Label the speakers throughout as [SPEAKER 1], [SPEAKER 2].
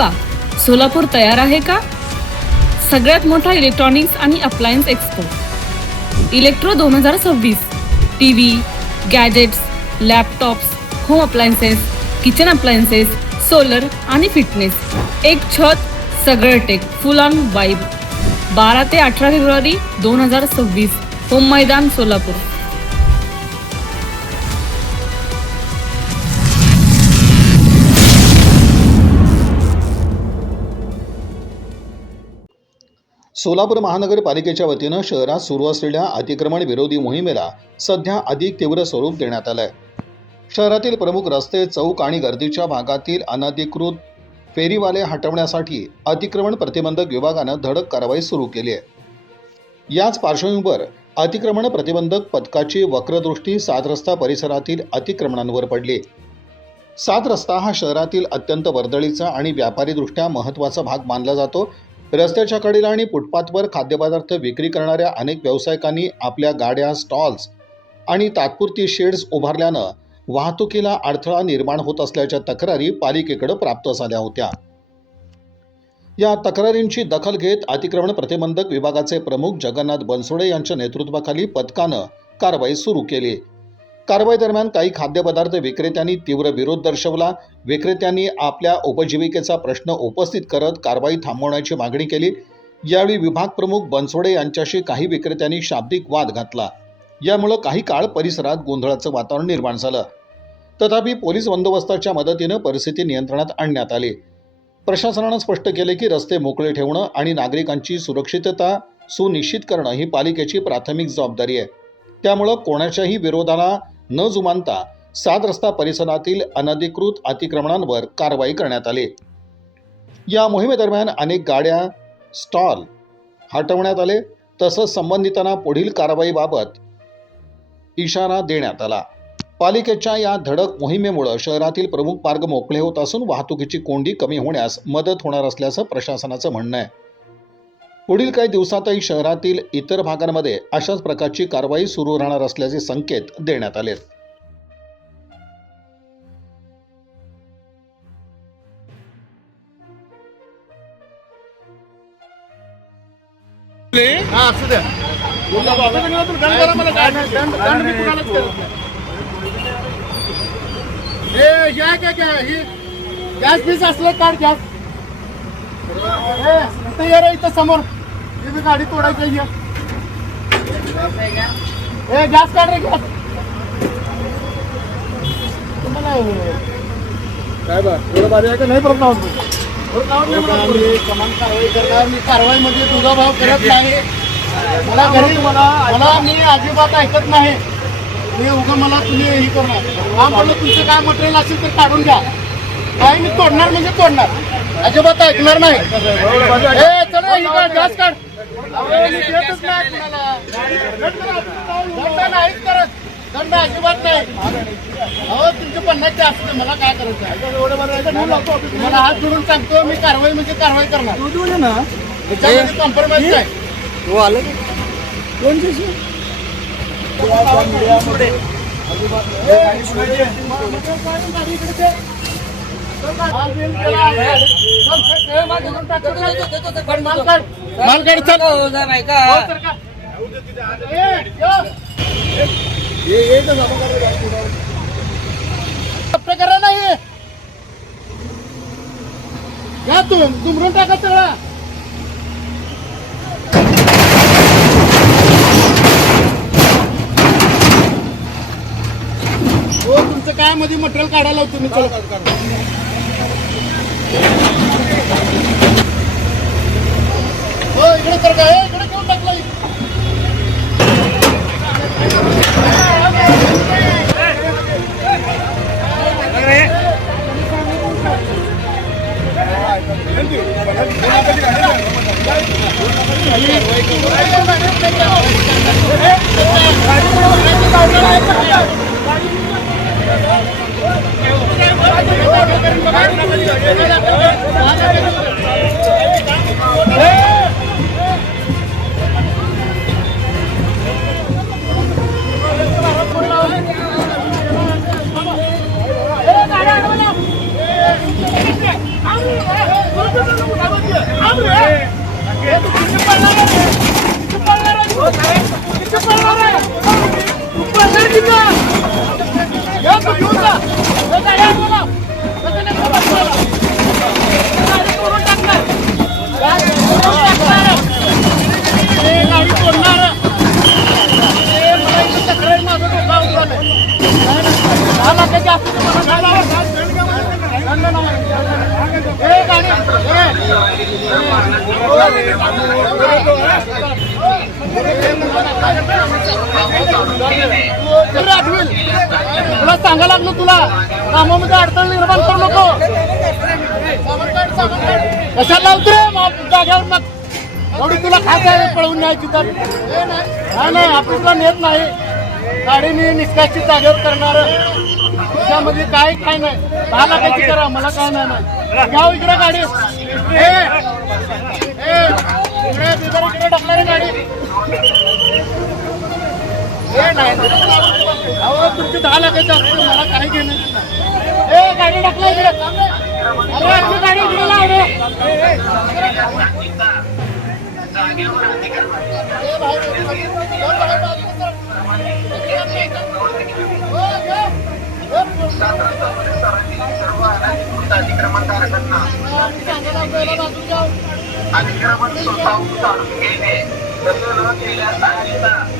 [SPEAKER 1] थांबा. सोलापूर तयार आहे का? सगळ्यात मोठा इलेक्ट्रॉनिक्स आणि अप्लायन्स एक्सपो इलेक्ट्रो दोन हजार सव्वीस. T V gadgets laptops home appliances kitchen appliances solar आणि फिटनेस एक छत सगळं टेक फुल ऑन वाईब बारा ते अठरा फेब्रुवारी दोन हजार सव्वीस. होम मैदान सोलापूर.
[SPEAKER 2] सोलापूर महानगरपालिकेच्या वतीनं शहरात सुरू असलेल्या अतिक्रमण विरोधी मोहिमेला सध्या अधिक तीव्र स्वरूप देण्यात आलं आहे शहरातील प्रमुख रस्ते चौक आणि गर्दीच्या भागातील अनधिकृत फेरीवाले हटवण्यासाठी अतिक्रमण प्रतिबंधक विभागानं धडक कारवाई सुरू केली आहे. याच पार्श्वभूमीवर अतिक्रमण प्रतिबंधक पथकाची वक्रदृष्टी सात रस्ता परिसरातील अतिक्रमणांवर पडली. सात रस्ता हा शहरातील अत्यंत वर्दळीचा आणि व्यापारीदृष्ट्या महत्त्वाचा भाग मानला जातो. रस्त्याच्या कडेला आणि फुटपाथवर खाद्यपदार्थ विक्री करणाऱ्या अनेक व्यावसायिकांनी आपल्या गाड्या स्टॉल्स आणि तात्पुरती शेड्स उभारल्यानं वाहतुकीला अडथळा निर्माण होत असल्याच्या तक्रारी पालिकेकडे प्राप्त झाल्या होत्या. या तक्रारींची दखल घेत अतिक्रमण प्रतिबंधक विभागाचे प्रमुख जगन्नाथ बनसोडे यांच्या नेतृत्वाखाली पथकानं कारवाई सुरू केली. कारवाई दरम्यान काही खाद्यपदार्थ विक्रेत्यांनी तीव्र विरोध दर्शवला. विक्रेत्यांनी आपल्या उपजीविकेचा प्रश्न उपस्थित करत कारवाई थांबवण्याची मागणी केली. यावेळी विभाग प्रमुख बनसोडे यांच्याशी काही विक्रेत्यांनी शाब्दिक वाद घातला. यामुळं काही काळ परिसरात गोंधळाचं वातावरण निर्माण झालं. तथापि पोलीस बंदोबस्ताच्या मदतीनं परिस्थिती नियंत्रणात आणण्यात आली. प्रशासनानं स्पष्ट केले की रस्ते मोकळे ठेवणं आणि नागरिकांची सुरक्षितता सुनिश्चित करणं ही पालिकेची प्राथमिक जबाबदारी आहे. त्यामुळं कोणाच्याही विरोधाला न जुमानता सात रस्ता परिसरातील अनधिकृत अतिक्रमणांवर कारवाई करण्यात आली. या मोहिमेदरम्यान अनेक गाड्या स्टॉल हटवण्यात आले. तसंच संबंधितांना पुढील कारवाईबाबत इशारा देण्यात आला. पालिकेच्या या धडक मोहिमेमुळं शहरातील प्रमुख मार्ग मोकळे होत असून वाहतुकीची कोंडी कमी होण्यास मदत होणार असल्याचं प्रशासनाचं म्हणणं आहे. पुढील काही दिवसातही शहरातील इतर भागांमध्ये अशाच प्रकारची कारवाई सुरू राहणार असल्याचे संकेत देण्यात
[SPEAKER 3] हा हे ही गॅस बीस असलं काढ गॅस. हे, इथं ये रे इथं समोर. गाडी तोडायची. हे गॅस काढ रे गॅस तुम्हाला काय बा एवढं भारी आहे का? नाही मी समान कारवाई करणार मी कारवाईमध्ये तुझा भाव करत नाही मला घरी मला मला मी अजिबात ऐकत नाही. मी उगा मला तुम्ही हे करणार. हा म्हणलं तुमचं काय मटेरियल असेल तर काढून घ्या. काय मी तोडणार म्हणजे तोडणार. अजिबात ऐकणार नाही. ए ही गॅस काढ देतच नाही कुणाला. दंड नाहीच करत दंड अजिबात नाही अहो तुमचे पन्नास जास्त आहे, मला काय करायचं आहे? मला हात जोडून सांगतो मी कारवाई म्हणजे कारवाई करणार त्याच्यामध्ये कॉम्प्रोमाइज नाही मालगाडी चल हो, तर का? या यो. नाही. तू तुमरून टाका सगळा. हो तुमचं काय मध्ये मटेरियल काढायला होतं मी चला. इकडे तर काय? इकडे कोण टाकलं Come on! तू घेऊन जा हे गाडी तू राठवील. तुला सांगा लागलो तुला. कामामध्ये अडचण निर्माण करू नको. कशाला लावतो रे मग जाग्यावर मग. एवढी तुला खात आहे पळवून न्यायची तर. नाही नाही ऑफिसला नेत नाही. गाडीने निष्कासित जागेवर करणार. त्यामध्ये काय काय नाही. दहा लाखाची करा मला काय नाही घ्या हो इकडे गाडी. ए, इकडे बिगर गाडी. नाही. अहो तुमची दहा लाखाची असते मला काही घेणं नाही. ए गाडी टाकला इकडे अरे आपली गाडी इकडे. हो.
[SPEAKER 4] अतिक्रमण स्वतःहून काढून घेणे तसं न केल्यास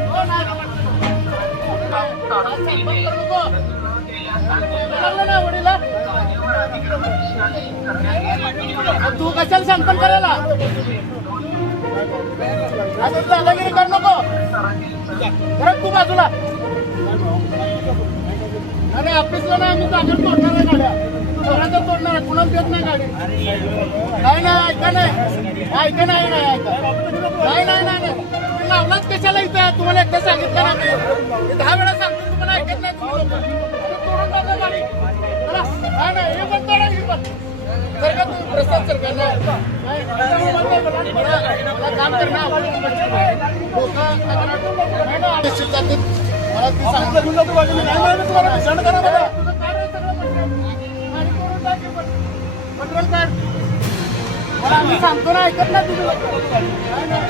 [SPEAKER 3] तू कशाला संपन करायला? असं दादागिरी कर नको. खरंच तू बाजूला. अरे ऑफिसला नाही मी जागर तोडणार आहे गाड्या. कोणाचं तोडणार आहे कुणाला देत नाही गाडी. नाही नाही ऐका नाही. ऐका नाही नाही ऐका. नाही नाही नाही. तुम्ही लावलाच कशाला इथं तुम्हाला एकदा सांगितलं ना मी मी दहा वेळा सांगतो तुम्हाला ऐकत नाही तुम्ही लोकं. तुम्ही तोडून टाका गाडी चला. नाही नाही हे पण तोडा हे पण जर का तुम्ही प्रसाद सर का नाही नाही, मला- काम करणं. लोकं जातात. ते सांगितलं करा बघा. काय. मला आम्ही सांगतो ना ऐकत नाही नाही.